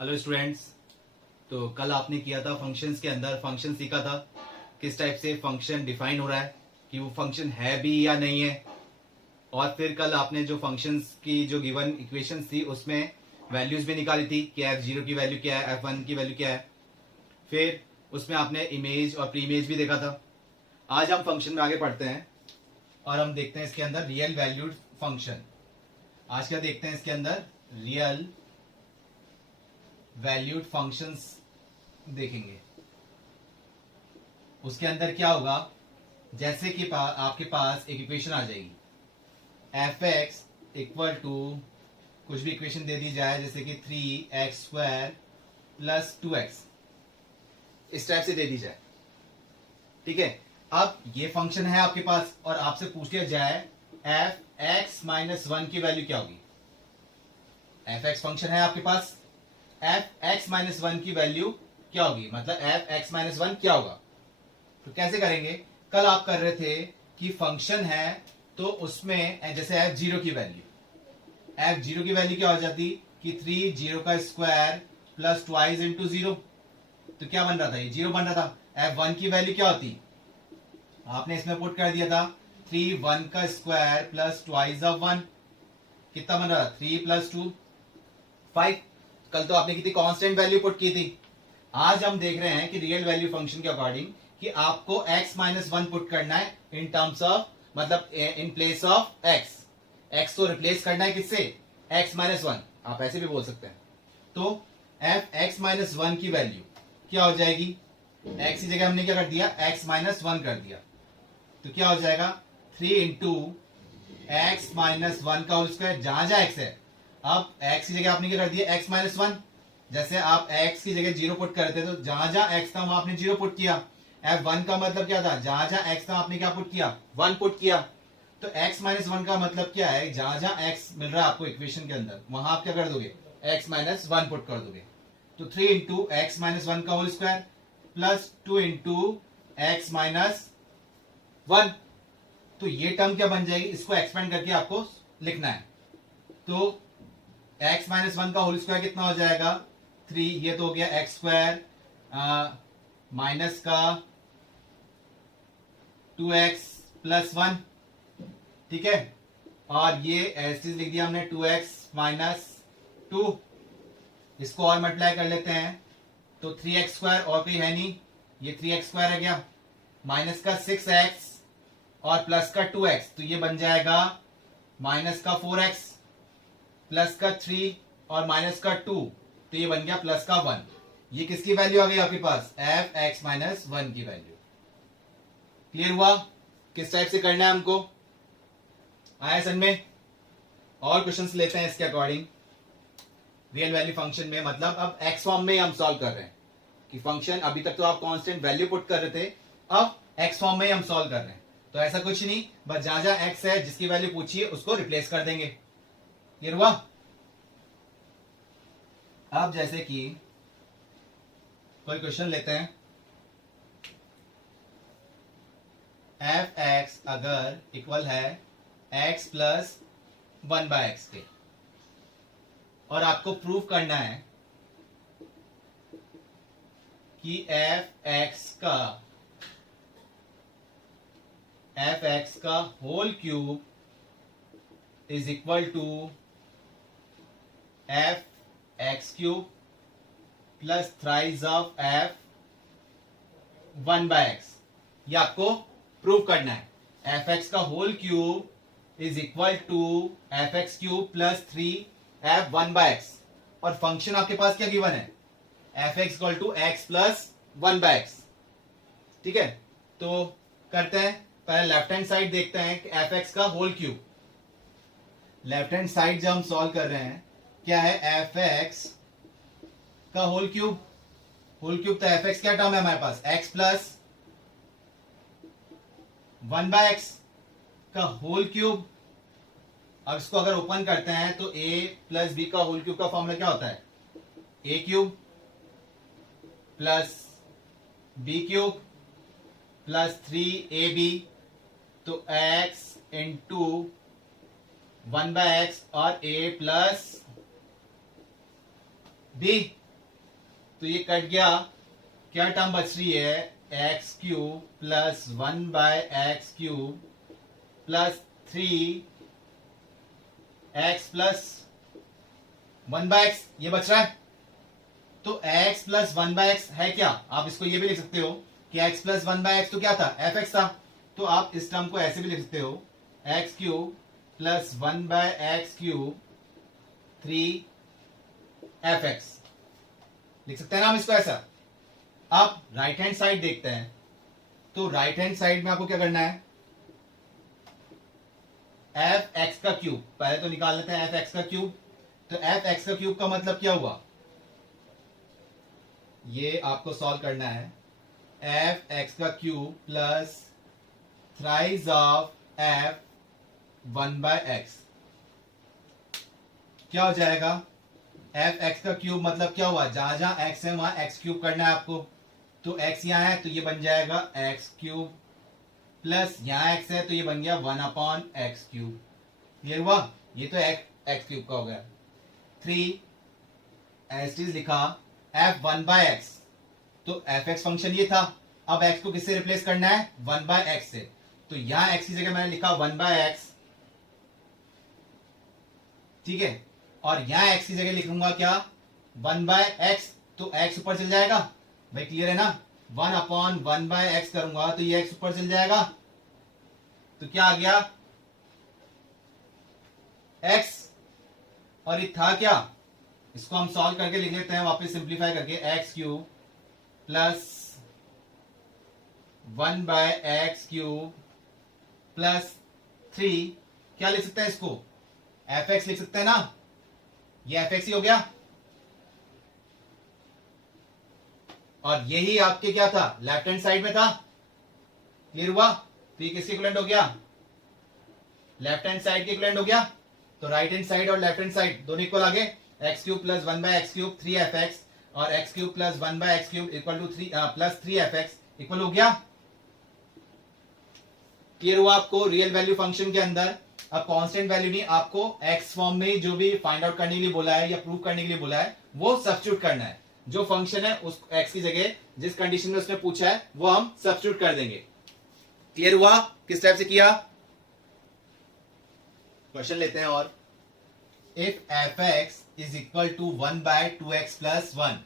Hello students. तो कल आपने किया था फंक्शंस के अंदर फंक्शन सीखा था किस टाइप से फंक्शन डिफाइन हो रहा है कि वो फंक्शन है भी या नहीं है। और फिर कल आपने जो फंक्शंस की जो गिवन इक्वेशंस थी उसमें वैल्यूज भी निकाली थी कि f0 की वैल्यू क्या है, f1 की वैल्यू क्या है। फिर उसमें आपने इमेज और प्री इमेज भी देखा था। आज हम फंक्शन में आगे बढ़ते हैं और हम देखते हैं इसके अंदर रियल वैल्यूड फंक्शन। आज क्या देखते हैं इसके अंदर? रियल वैल्यूड फंक्शंस देखेंगे। उसके अंदर क्या होगा, जैसे कि आपके पास एक इक्वेशन आ जाएगी एफ एक्स इक्वल टू कुछ भी इक्वेशन दे दी जाए, जैसे कि 3x² प्लस 2x, इस टाइप से दे दी जाए। ठीक है, अब ये फंक्शन है आपके पास और आपसे पूछ लिया जाए एफ एक्स माइनस 1 की वैल्यू क्या होगी। एफ एक्स फंक्शन है आपके पास, एफ एक्स माइनस 1 की वैल्यू क्या होगी, मतलब एफ एक्स माइनस 1 क्या होगा। तो कैसे करेंगे? कल आप कर रहे थे कि फंक्शन है तो उसमें जैसे f0 की वैल्यू, f0 की वैल्यू क्या हो जाती कि 3 0 का स्क्वायर प्लस ट्वाइस इंटू 0। तो क्या बन रहा था, ये 0 बन रहा था। f1 की वैल्यू क्या होती, आपने इसमें पुट कर दिया था 3 1 का स्क्वायर प्लस ट्वाइस ऑफ 1, कितना बन रहा था 3 प्लस 2 5। कल तो आपने कितनी कांस्टेंट वैल्यू पुट की थी। आज हम देख रहे हैं कि रियल वैल्यू फंक्शन के अकॉर्डिंग कि आपको x माइनस 1 पुट करना है इन टर्म्स ऑफ, मतलब in place of x। x को रिप्लेस करना है किससे? x माइनस 1, आप ऐसे भी बोल सकते हैं। तो f x माइनस 1 की वैल्यू क्या हो जाएगी? x की जगह हमने क्या कर दिया, x माइनस 1 कर दिया। तो क्या हो जाएगा 3 इंटू एक्स माइनस 1 का होल स्क्वायर, जहां जहां x है। अब x की जगह आपने क्या कर दिया x माइनस 1, जैसे आप x की जगह 0 पुट करते तो जहां जहां x था वहां आपने 0 पुट किया। f1 का मतलब क्या था, जहां जहां x था आपने क्या पुट किया, 1 पुट किया। तो x माइनस 1 का मतलब क्या है, जहां जहां x मिल रहा है आपको इक्वेशन के अंदर वहां आप क्या कर दोगे, x माइनस 1 पुट कर दोगे। तो 3 इंटू एक्स माइनस 1 का whole square plus 2 into x minus 1। तो ये टर्म क्या बन जाएगी, इसको एक्सपेंड करके आपको लिखना है। तो x माइनस 1 का होल स्क्वायर कितना हो जाएगा 3, ये तो हो गया एक्स स्क्वायर माइनस का 2x प्लस 1। ठीक है, और ये ऐसे लिख दिया हमने 2x माइनस 2। इसको और मल्टीप्लाई कर लेते हैं तो 3x स्क्वायर और कोई है नहीं, ये 3x स्क्वायर है गया, माइनस का 6x और प्लस का 2x, तो ये बन जाएगा माइनस का 4x प्लस का 3 और माइनस का 2, तो ये बन गया प्लस का 1। ये किसकी वैल्यू आ गई आपके पास, एफ एक्स माइनस 1 की वैल्यू। क्लियर हुआ किस टाइप से करना है हमको, आया समझ में? और क्वेश्चंस लेते हैं इसके अकॉर्डिंग रियल वैल्यू फंक्शन में, मतलब अब एक्स फॉर्म में हम सॉल्व कर रहे हैं कि फंक्शन, अभी तक तो आप कांस्टेंट वैल्यू पुट कर रहे थे, अब एक्स फॉर्म में हम सॉल्व कर रहे हैं। तो ऐसा कुछ नहीं, बस जहां जहां एक्स है जिसकी वैल्यू पूछिए उसको रिप्लेस कर देंगे। क्लियर हुआ? अब जैसे कि कोई क्वेश्चन लेते हैं, एफ एक्स अगर इक्वल है एक्स प्लस 1 बाय एक्स के, और आपको प्रूव करना है कि एफ एक्स का whole cube is equal to f x cube plus thrice of f 1 by x. ये आपको प्रूव करना है। एफ एक्स का whole cube is equal to f x cube plus 3 f 1 by x, और function आपके पास क्या गिवन है, f x equal to x plus 1 by x. ठीक है, तो करते हैं, पहले लेफ्ट हैंड साइड देखते हैं कि एफ एक्स का whole cube. Left hand side जब हम सॉल्व कर रहे हैं, क्या है एफ एक्स का होल क्यूब, होल क्यूब तो एफ एक्स क्या टर्म है हमारे पास, एक्स प्लस 1 बाय एक्स का होल क्यूब। अब इसको अगर ओपन करते हैं तो a प्लस बी का होल क्यूब का फॉर्मूला क्या होता है, a cube plus b cube plus 3ab, तो x इंटू 1 बाय एक्स और a प्लस बी। तो ये कट गया, क्या टर्म बच रही है, x cube plus 1/x³ plus 3x plus 1/x, ये बच रहा है। तो x प्लस 1/x है क्या, आप इसको ये भी लिख सकते हो कि x प्लस 1/x तो क्या था, fx था। तो आप इस टर्म को ऐसे भी लिख सकते हो, x³ प्लस 1/x³ 3fx, लिख सकते हैं ना हम इसको ऐसा। आप राइट हैंड साइड देखते हैं, तो राइट हैंड साइड में आपको क्या करना है, fx का क्यूब, पहले तो निकाल लेते हैं fx का क्यूब। तो fx का क्यूब का मतलब क्या हुआ, ये आपको सॉल्व करना है, fx का cube plus thrice of f 1/x, क्या हो जाएगा, fx का क्यूब मतलब क्या हुआ, जहां जहां x है वहां x क्यूब करना है आपको। तो x यहां है तो ये बन जाएगा x³ प्लस यहां x है तो ये बन गया 1/x³। क्लियर हुआ, ये तो x³ का हो गया। 3 एज इज लिखा f 1/x, तो fx फंक्शन ये था। अब x को किससे रिप्लेस करना है, 1/x से। तो यहां x की जगह मैंने लिखा 1/x, ठीक है, और यहां x की जगह लिखूंगा क्या, 1/x, तो x ऊपर चल जाएगा भाई, क्लियर है ना। 1/1/x करूंगा तो ये x ऊपर चल जाएगा, तो क्या आ गया, x, और ये था क्या, इसको हम सॉल्व करके लिख लेते हैं वापस सिंप्लीफाई करके, x³ प्लस 1/x³ प्लस 3, क्या लिख सकते हैं इसको, fx लिख सकते हैं ना, ये fx ही हो गया। और यही आपके क्या था, लेफ्ट हैंड साइड में था। क्लियर हुआ, तो ये किसके इक्विवेलेंट हो गया, लेफ्ट हैंड साइड के इक्विवेलेंट हो गया। तो राइट हैंड साइड और लेफ्ट हैंड साइड दोनों इक्वल आ गए, x³ प्लस 1/x³ 3fx और x³ plus 1/x³ equal to 3 plus 3fx equal हो गया। क्लियर हुआ आपको, रियल वैल्यू फंक्शन के अंदर अब कांस्टेंट वैल्यू नहीं, आपको x फॉर्म में जो भी फाइंड आउट करने के लिए बोला है या प्रूव करने के लिए बोला है वो सब्स्टिट्यूट करना है। जो फंक्शन है उस x की जगह जिस कंडीशन में उसने पूछा है वो हम सब्स्टिट्यूट कर देंगे। क्लियर हुआ, किस टाइप से किया, क्वेश्चन लेते हैं। और if fx is equal to 1/2x plus 1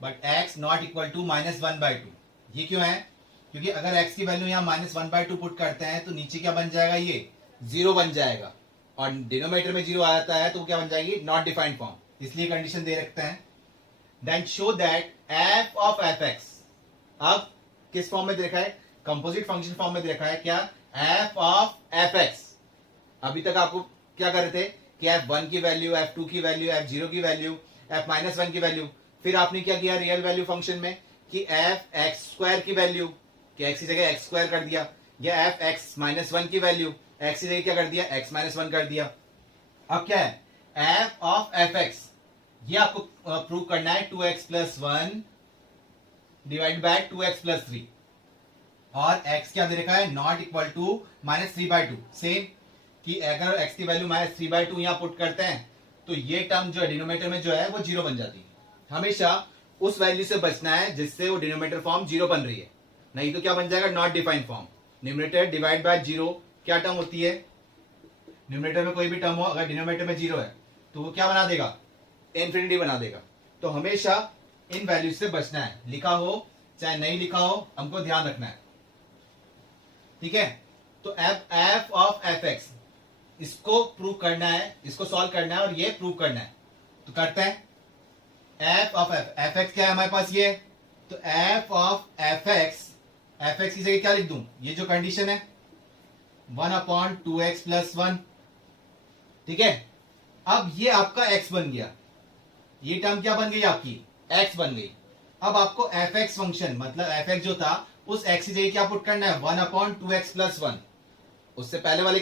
but x not equal to -1/2, ये क्यों है, क्योंकि अगर x की वैल्यू यहां -1/2 पुट करते हैं तो नीचे क्या बन जाएगा, ये 0 बन जाएगा, और डिनोमिनेटर में 0 आता है तो क्या बन जाएगी, नॉट डिफाइंड फॉर्म, इसलिए कंडीशन दे रखते हैं। Then show that f of fx, अब किस फॉर्म में देखा है, कंपोजिट फंक्शन फॉर्म में देखा है, क्या, f ऑफ fx। अभी तक आपको क्या कर रहे थे कि f1 की वैल्यू, f2 की वैल्यू, f0 की वैल्यू, f-1 की वैल्यू, फिर आपने क्या किया रियल वैल्यू फंक्शन में कि f(x²) की वैल्यू, कि x की जगह x² कर दिया, या f(x-1) की वैल्यू x की जगह क्या कर दिया, x-1 कर दिया। अब क्या है, f ऑफ fx, ये आपको प्रूव करना है 2x plus 1 divide by 2x plus 3, और x क्या दे रखा है, नॉट इक्वल टू -3/2। सेम कि अगर x की वैल्यू -3/2 यहां पुट करते हैं तो ये टर्म जो है डिनोमिनेटर में जो है वो 0 बन जाती है। हमेशा उस वैल्यू से बचना है जिससे वो डिनोमिनेटर फॉर्म 0 बन रही है, नहीं तो क्या बन जाएगा, not defined form. Numerator divide by 0 क्या टर्म होती है, न्यूमरेटर में कोई भी टर्म हो अगर डिनोमिनेटर में 0 है तो वो क्या बना देगा, इन्फिनिटी बना देगा। तो हमेशा इन वैल्यू से बचना है, लिखा हो चाहे नहीं लिखा हो हमको ध्यान रखना है, ठीक है। तो f ऑफ fx, इसको प्रूव करना है, इसको सॉल्व करना है और ये प्रूव करना है, तो करते हैं। f ऑफ fx क्या है हमारे पास, ये तो f ऑफ fx की जगह क्या लिख दूं, ये जो कंडीशन है 1/2x प्लस 1, ठीक है। अब ये आपका x बन गया, ये टर्म क्या बन गई आपकी, x बन गई। अब आपको fx फंक्शन मतलब fx जो था उस x की जगह क्या पुट करना है, 1/2x प्लस 1। इससे पहले वाले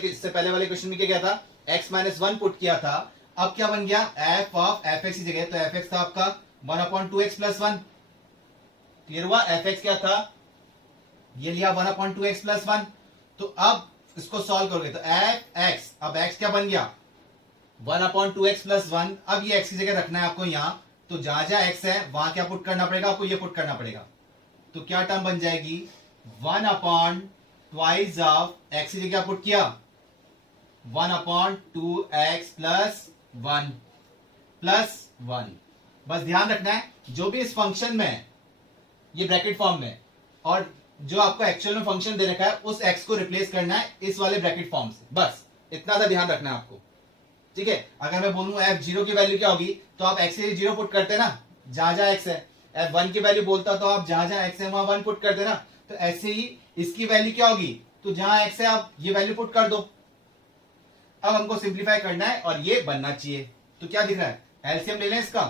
क्वेश्चन में क्या किया था, x-1 पुट किया था। अब क्या बन गया, f ऑफ fx की जगह, तो fx था आपका 1/2x प्लस 1। क्लियर हुआ, fx क्या था, ये लिया 1/2x प्लस 1। तो अब इसको सॉल्व करोगे तो fx, अब x क्या बन गया 1/2x प्लस 1। अब ये x की जगह रखना है आपको यहाँ, तो जहां जहां एक्स है वहां क्या पुट करना पड़ेगा आपको, ये पुट करना पड़ेगा। तो क्या टर्म बन जाएगी, 1 अपॉन ट्वाइस ऑफ एक्स की जगह पुट किया 1 अपॉन 2x प्लस 1 प्लस 1। बस ध्यान रखना है जो भी इस फंक्शन में है ये ब्रैकेट फॉर्म में, और जो आपको एक्चुअल में फंक्शन दे रखा है उस x को रिप्लेस करना है इस वाले ब्रैकेट फॉर्म से, बस इतना सा ध्यान रखना है आपको। ठीक है, अगर मैं बोलूं f0 की वैल्यू क्या होगी तो आप x से 0 पुट करते ना जहां जहां x है, f1 की वैल्यू बोलता तो आप जहां जहां x है वहां 1 पुट करते ना, तो ऐसे ही इसकी वैल्यू क्या होगी, तो जहां x है आप ये वैल्यू पुट कर दो। अब हमको सिंप्लीफाई करना है और ये बनना चाहिए। तो क्या दिख रहा है, एलसीएम ले लें इसका,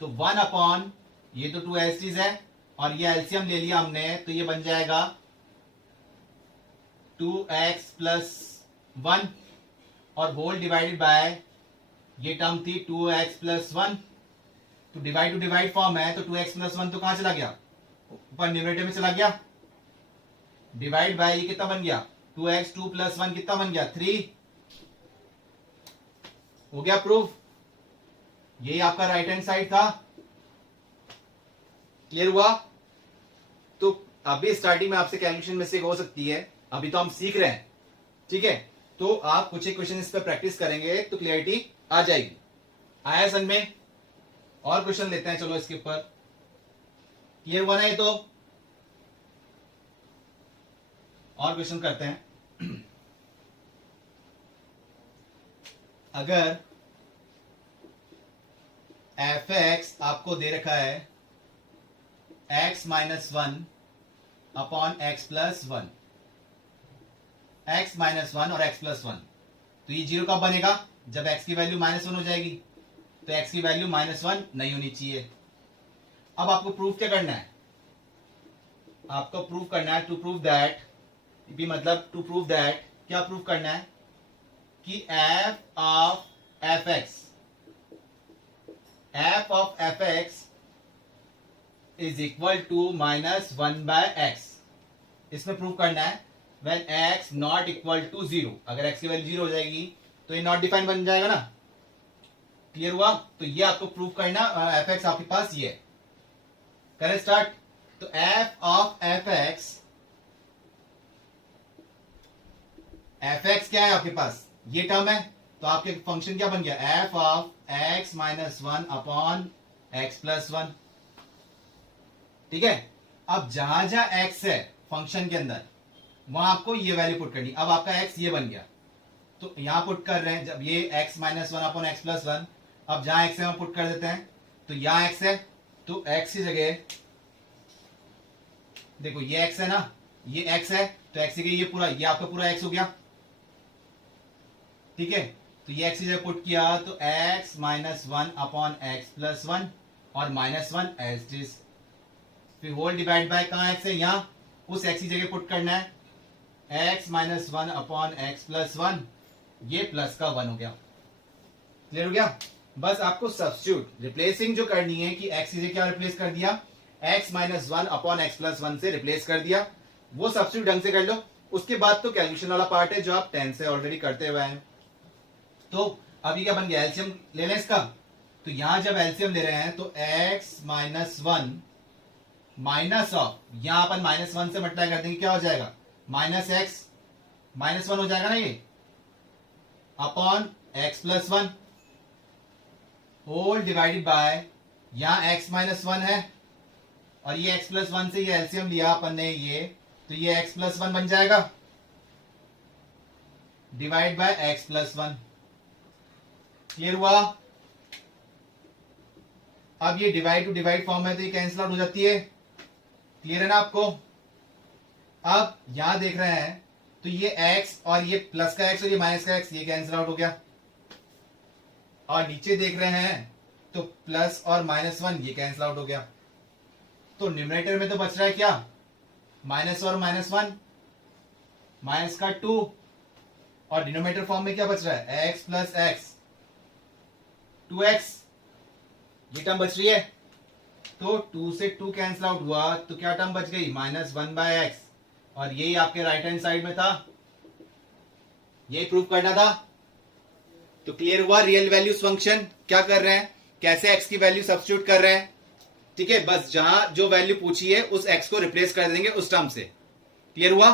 तो 1 अपॉन ये तो 2 है और ये एलसीएम ले लिया हमने, तो ये बन जाएगा 2x प्लस 1 और होल डिवाइडेड बाय ये टर्म थी 2x प्लस 1, तो डिवाइड टू डिवाइड फॉर्म है तो 2x प्लस 1 तो कहां चला गया, ऊपर न्यूमरेटर में चला गया, डिवाइड बाय ये कितना बन गया 2x, 2 प्लस 1 कितना बन गया 3, हो गया प्रूफ। यही आपका राइट हैंड साइड था, क्लियर हुआ। तो अभी स्टार्टिंग में आपसे कैलकुलेशन मिस्टेक हो सकती है, अभी तो हम सीख रहे हैं, ठीक है। तो आप कुछ एक क्वेश्चन इस पर प्रैक्टिस करेंगे तो क्लियरिटी आ जाएगी। आया समझ में, और क्वेश्चन लेते हैं चलो इसके ऊपर, क्लियर हुआ ना ये तो, और क्वेश्चन करते हैं। अगर f(x) आपको दे रखा है x minus 1 upon x plus 1, x minus 1 और x प्लस 1, तो ये जीरो कब बनेगा, जब x की वैल्यू -1 हो जाएगी, तो x की वैल्यू -1 नहीं होनी चाहिए। अब आपको प्रूफ क्या करना है, आपको प्रूफ करना है टू प्रूव दैट, भी मतलब टू प्रूव दैट, क्या प्रूफ करना है कि f of fx is equal to -1/x। इसमें प्रूव करना है when x not equal to 0, अगर x की वैल्यू 0 हो जाएगी तो ये नॉट डिफाइन बन जाएगा ना, क्लियर हुआ। तो ये आपको प्रूव करना, fx आपके पास ये करें स्टार्ट। तो f ऑफ fx क्या है आपके पास, ये टर्म है, तो आपके फंक्शन क्या बन गया, f of x minus 1 upon x plus 1, ठीक है। अब जहां जहां x है फंक्शन के अंदर वहां आपको ये वैल्यू पुट करनी। अब आपका x ये बन गया, तो यहां पुट कर रहे हैं, जब ये x minus 1 upon x plus 1, अब जहां x है वहां पुट कर देते हैं, तो यहां x है तो x की जगह देखो ये x है ना, ये x है तो x की जगह ये पूरा, ये आपका पूरा x हो गया, ठीक है। तो ये x की जगह पुट किया तो x minus 1 upon x plus 1 और -1 एज इट इज, फिर होल डिवाइड बाय कहां x है, यहां उस x की जगह पुट करना है, x minus 1 upon x plus 1, ये प्लस का 1 हो गया, क्लियर हो गया। बस आपको सब्स्टिट्यूट रिप्लेसिंग जो करनी है कि x की जगह क्या रिप्लेस कर दिया, x minus 1 upon x plus 1 से रिप्लेस कर दिया, वो सब्स्टिट्यूट ढंग से कर लो। उसके बाद तो कैलकुलेशन वाला पार्ट है जो आप 10 से ऑलरेडी करते हुए हैं। तो अभी क्या बन गया, एलसीएम ले लें इसका, तो यहां जब एलसीएम ले रहे हैं तो x माइनस 1 माइनस ऑफ, यहां अपन -1 से मल्टीप्लाई कर देंगे, क्या हो जाएगा -x -1 हो जाएगा ना ये, upon x plus 1 whole divided by, यहां x माइनस 1 है और ये x प्लस 1 से ये एलसीएम लिया अपन ने ये, तो ये x प्लस 1 बन जाएगा divide by x plus 1, clear हुआ। अब ये डिवाइड टू डिवाइड फॉर्म है तो ये कैंसिल आउट हो जाती है, क्लियर है ना आपको। अब यहां देख रहे हैं तो ये x और ये प्लस का x और ये माइनस का x, ये कैंसिल आउट हो गया, और नीचे देख रहे हैं तो प्लस और -1 ये कैंसिल आउट हो गया। तो न्यूमरेटर में तो बच रहा है क्या, माइनस और -1 माइनस का 2, और डिनोमिनेटर फॉर्म में क्या बच रहा है, x प्लस x 2x, ये टर्म बच रही है। तो 2 से 2 कैंसिल आउट हुआ तो क्या टर्म बच गई, -1/x, और यही आपके राइट हैंड साइड में था, यही प्रूफ करना था। तो क्लियर हुआ, रियल वैल्यूज फंक्शन क्या कर रहे हैं, कैसे x की वैल्यू सब्स्टिट्यूट कर रहे हैं, ठीक है, बस जहां जो वैल्यू पूछी है उस x को रिप्लेस कर देंगे उस टर्म से। क्लियर हुआ?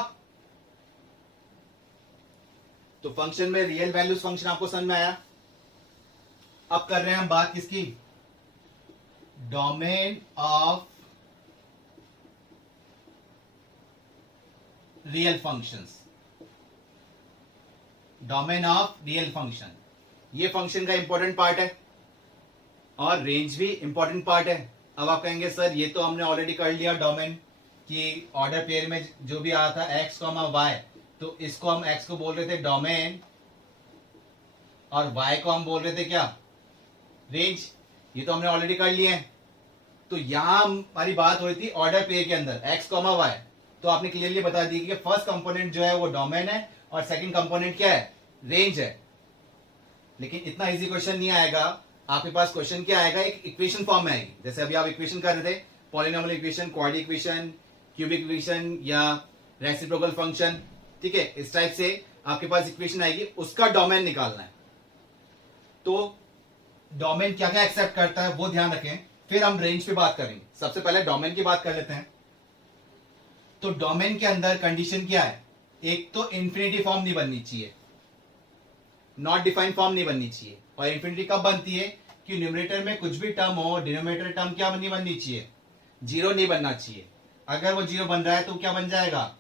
तो फंक्शन में रियल वैल्यूज फंक्शन आपको समझ में आया। अब कर रहे हैं हम बात किसकी, domain of real functions. Domain of real function, ये फंक्शन का इंपॉर्टेंट पार्ट है और रेंज भी इंपॉर्टेंट पार्ट है। अब आप कहेंगे सर ये तो हमने ऑलरेडी कर लिया डोमेन कि ऑर्डर पेयर में जो भी आया था x, y, तो इसको हम x को बोल रहे थे डोमेन और y को हम बोल रहे थे क्या, रेंज। ये तो हमने ऑलरेडी कर लिए हैं। तो यहां हमारी बात हो रही थी ऑर्डर पेयर के अंदर x, y। तो आपने क्लियरली बता दी कि फर्स्ट कंपोनेंट जो है वो डोमेन है और सेकंड कंपोनेंट क्या है, रेंज है। लेकिन इतना इजी क्वेश्चन नहीं आएगा आपके पास। क्वेश्चन क्या आएगा, एक इक्वेशन फॉर्म में आएगी। जैसे अभी आप इक्वेशन कर रहे थे, polynomial equation, quadratic equation, cubic equation या रेसिप्रोकल फंक्शन, ठीक है, इस टाइप से आपके पास इक्वेशन आएगी, उसका डोमेन निकालना है। तो डोमेन क्या क्या एक्सेप्ट करता है वो ध्यान रखें, फिर हम रेंज पे बात करेंगे। सबसे पहले डोमेन की बात कर लेते हैं। तो डोमेन के अंदर कंडीशन क्या है, एक तो इंफिनिटी फॉर्म नहीं बननी चाहिए, नॉट डिफाइंड फॉर्म नहीं बननी चाहिए। और इंफिनिटी कब बनती है कि न्यूमरेटर में कुछ भी टर्म हो, डिनोमिनेटर टर्म क्या नहीं बननी चाहिए, जीरो नहीं बनना चाहिए। अगर वो जीरो बन रहा है तो क्या बन जाएगा,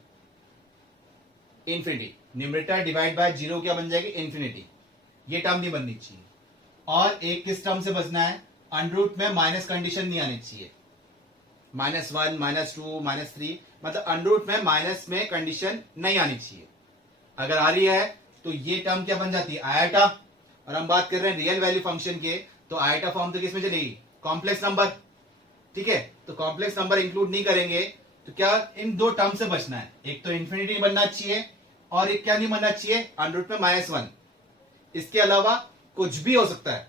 infinity. Numerator divide by zero क्या बन जाएगी, इंफिनिटी। ये टर्म नहीं बननी चाहिए। और एक किस टर्म से बचना है, अंडर रूट में माइनस कंडीशन नहीं आनी चाहिए, -1, -2, -3, मतलब अंडर रूट में माइनस में कंडीशन नहीं आनी चाहिए। अगर आ रही है तो ये टर्म क्या बन जाती है, आयटा। और हम बात कर रहे हैं रियल वैल्यू फंक्शन के, तो आयटा फॉर्म तो किसमें चलेगी, कॉम्प्लेक्स नंबर, ठीक है। तो कॉम्प्लेक्स नंबर इंक्लूड नहीं करेंगे तो क्या, इन दो टर्म से बचना है। एक तो इंफिनिटी बनना चाहिए और एक क्या नहीं बनना चाहिए, अंडर रूट में -1। इसके अलावा कुछ भी हो सकता है,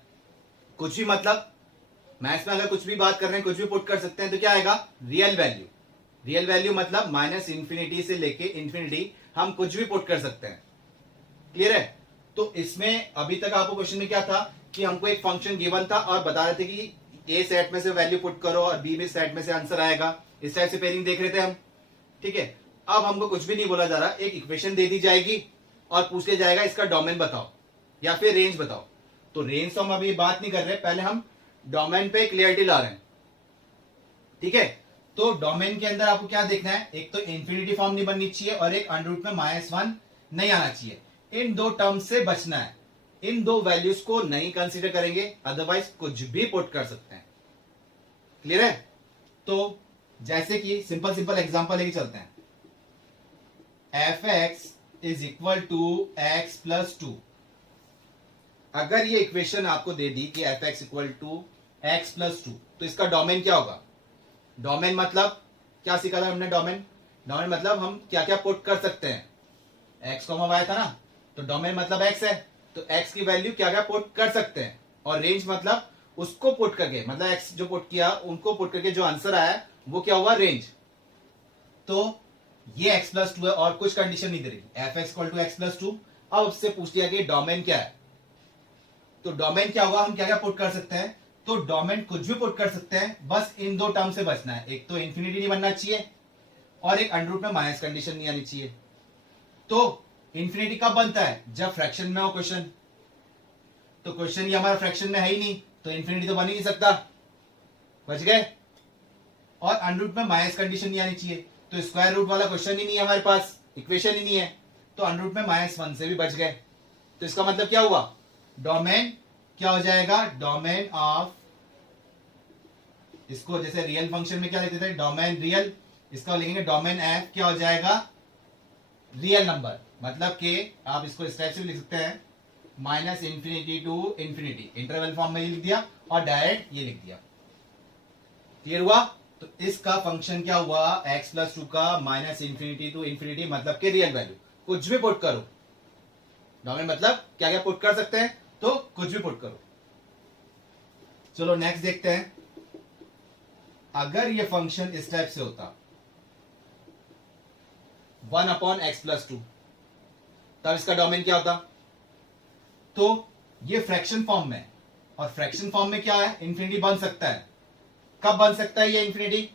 कुछ भी मतलब मैथ्स में अगर कुछ भी बात कर रहे हैं, कुछ भी पुट कर सकते हैं, तो क्या आएगा, रियल वैल्यू। रियल वैल्यू मतलब -इंफिनिटी से लेके इंफिनिटी हम कुछ भी पुट कर सकते हैं। क्लियर है? तो इसमें अभी तक आपको क्वेश्चन में क्या था कि हमको एक फंक्शन गिवन था और बता रहे थे कि ए सेट में से वैल्यू पुट करो और बी में सेट में से आंसर आएगा। इस टाइप से पेयरिंग देख रहे थे हम, ठीक है। अब हमको कुछ भी नहीं बोला जा रहा, एक इक्वेशन दे दी जाएगी और पूछ लिया जाएगा इसका डोमेन बताओ या फिर रेंज बताओ। तो रेंज तो हम अभी बात नहीं कर रहे, पहले हम डोमेन पे क्लियरिटी ला रहे हैं, ठीक है। तो डोमेन के अंदर आपको क्या देखना है, एक तो इंफिनिटी फॉर्म नहीं बननी चाहिए और एक अंडर रूट में -1 नहीं आना चाहिए। इन दो टर्म से बचना है, इन दो वैल्यूज को नहीं कंसीडर करेंगे, अदरवाइज कुछ भी पुट कर सकते हैं। क्लियर है? तो जैसे कि सिंपल एग्जांपल लेके चलते हैं, f(x) is equal to x + 2। अगर ये इक्वेशन आपको दे दी कि f(x) इक्वल टू x + 2, तो इसका डोमेन क्या होगा। डोमेन मतलब क्या सीखा था हमने, डोमेन मतलब हम क्या क्या पुट कर सकते हैं। x, y था ना, तो डोमेन मतलब x है, तो x की वैल्यू क्या क्या पुट कर सकते हैं। और रेंज मतलब उसको पुट करके, मतलब x जो पुट किया उनको पुट करके जो आंसर आया वो क्या हुआ, रेंज। तो ये x + 2 है और कुछ कंडीशन नहीं दे रही, f(x) इक्वल टू x + 2। अब उससे पूछ लिया कि डोमेन क्या है, तो डोमेन क्या होगा, हम क्या क्या पुट कर सकते हैं। तो डोमेन कुछ भी पुट कर सकते हैं, बस इन दो टर्म से बचना है, एक तो इंफिनिटी नहीं बनना चाहिए और एक अंडर रूट में माइनस कंडीशन नहीं आनी चाहिए। तो इंफिनिटी कब बनता है, जब फ्रैक्शन में हो क्वेश्चन। तो क्वेश्चन ये हमारा फ्रैक्शन में है ही नहीं, तो इंफिनिटी तो बन ही नहीं सकता, बच गए। और अंडर रूट में माइनस कंडीशन नहीं आनी चाहिए, तो स्क्वायर रूट वाला क्वेश्चन ही नहीं है हमारे पास, इक्वेशन ही नहीं है, तो अंडर रूट में -1 से भी बच गए। तो इसका मतलब क्या हुआ, डोमेन क्या हो जाएगा, डोमेन ऑफ, इसको जैसे रियल फंक्शन में क्या लिखते थे, डोमेन रियल, इसका लिखेंगे डोमेन एफ क्या हो जाएगा, रियल नंबर। मतलब कि आप इसको इस टाइप से भी लिख सकते हैं, -minus infinity to infinity, interval form में लिख दिया और डायरेक्ट ये लिख दिया। क्लियर हुआ? तो इसका फंक्शन क्या हुआ, x + 2 का -इंफिनिटी टू इंफिनिटी, मतलब कि रियल वैल्यू कुछ भी पुट करो। डोमेन मतलब क्या क्या पुट कर सकते हैं, तो कुछ भी पुट करो। चलो नेक्स्ट देखते हैं, अगर ये फंक्शन इस टाइप से होता 1/x + 2, तब इसका डोमेन क्या होता। तो ये फ्रैक्शन फॉर्म में, और फ्रैक्शन फॉर्म में क्या है, इंफिनिटी बन सकता है। कब बन सकता है ये इंफिनिटी,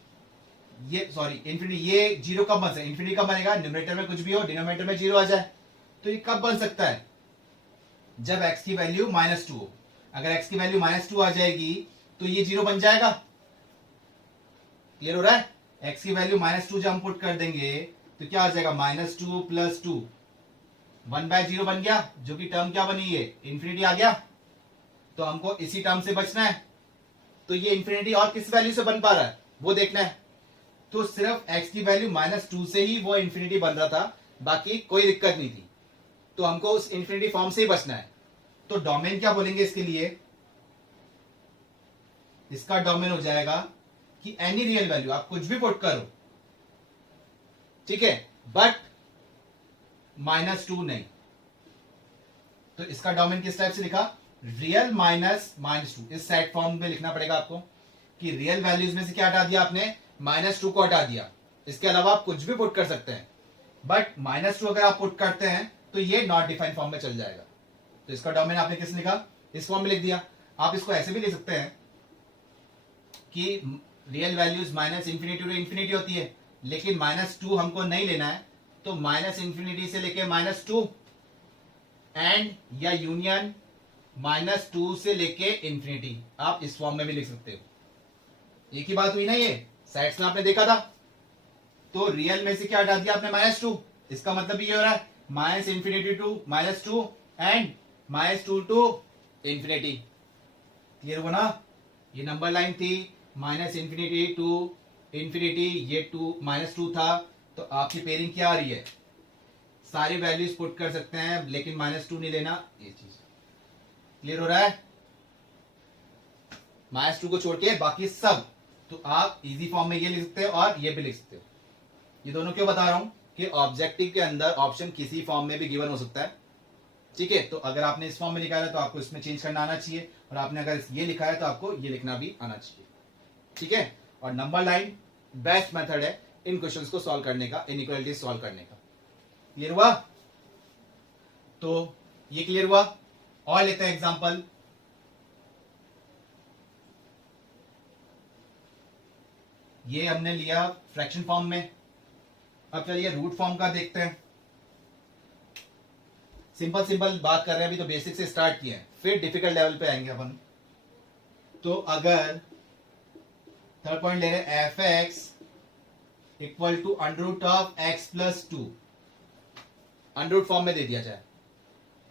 ये सॉरी इंफिनिटी, ये जीरो कब बन सकता है, इंफिनिटी कब बनेगा, न्यूमरेटर में कुछ भी हो डिनोमिनेटर में जीरो आ जाए। तो ये कब बन सकता है, जब x की वैल्यू -2 हो। अगर x की वैल्यू -2 आ जाएगी तो ये जीरो बन जाएगा। क्लियर हो रहा है, x की वैल्यू -2 जब हम पुट कर देंगे तो क्या आ जाएगा, -2 + 2 1/0 बन गया, जो कि टर्म क्या बनी है, इंफिनिटी आ गया। तो हमको इसी टर्म से बचना है। तो ये इंफिनिटी और किस वैल्यू से बन पा रहा है वो देखना है। तो सिर्फ x की वैल्यू -2 से ही वो इंफिनिटी बन रहा था, बाकी कोई दिक्कत नहीं थी। तो हमको उस इंफिनिटी फॉर्म से ही बचना है। तो डोमेन क्या बोलेंगे इसके लिए, इसका डोमेन हो जाएगा कि एनी रियल वैल्यू, आप कुछ भी पुट करो, ठीक है, बट -2 नहीं। तो इसका डोमेन किस टाइप से लिखा, रियल -2। इस सेट फॉर्म में लिखना पड़ेगा आपको कि रियल वैल्यूज में से क्या हटा दिया आपने, -2 को हटा दिया। इसके अलावा आप कुछ भी पुट कर सकते हैं, बट -2 अगर आप पुट करते हैं तो ये नॉट डिफाइंड फॉर्म में चल जाएगा। तो इसका डोमेन आपने किस लिखा, इस फॉर्म में लिख दिया। आप इसको ऐसे भी लिख सकते हैं कि real values -minus infinity to infinity होती है, लेकिन -2 हमको नहीं लेना है। तो -इंफिनिटी से लेके -2 एंड या यूनियन -2 से लेके इंफिनिटी, आप इस फॉर्म में भी लिख सकते हो। एक ही बात हुई ना, ये साइड्स में आपने देखा था। तो रियल में से क्या हटा दिया आपने, -2। इसका मतलब ये हो रहा है -minus infinity to -2 and -2 to infinity. Clear हुआ ना, ये नंबर लाइन थी -इंफिनिटी टू इंफिनिटी, ये -2 था। तो आपकी पेयरिंग क्या आ रही है, सारी वैल्यूज पुट कर सकते हैं लेकिन -2 नहीं लेना, ये चीज क्लियर हो रहा है। -2 को छोड़ के बाकी सब तो आप इजी फॉर्म में ये लिख सकते हो और ये भी लिख सकते हो। ये दोनों क्यों बता रहा हूं कि ऑब्जेक्टिव के अंदर ऑप्शन किसी फॉर्म में भी गिवन हो सकता है, ठीक है। तो अगर आपने इस फॉर्म में लिखा है तो आपको इसमें चेंज करना आना चाहिए, और आपने अगर ये लिखा है तो आपको ये लिखना भी आना चाहिए, ठीक है। और नंबर लाइन बेस्ट मेथड है इन क्वेश्चंस को सॉल्व करने का, इनइक्वालिटी सॉल्व करने का। क्लियर हुआ, तो ये क्लियर हुआ। और लेते हैं एग्जांपल। ये हमने लिया फ्रैक्शन फॉर्म में। अब चलिए रूट फॉर्म का देखते हैं। सिंपल सिंपल बात कर रहे हैं अभी, तो बेसिक से स्टार्ट किए हैं, फिर डिफिकल्ट लेवल पे आएंगे अपन। तो अगर थर्ड पॉइंट ले रहे हैं, f(x) equal to √(x + 2) under form में दे दिया जाए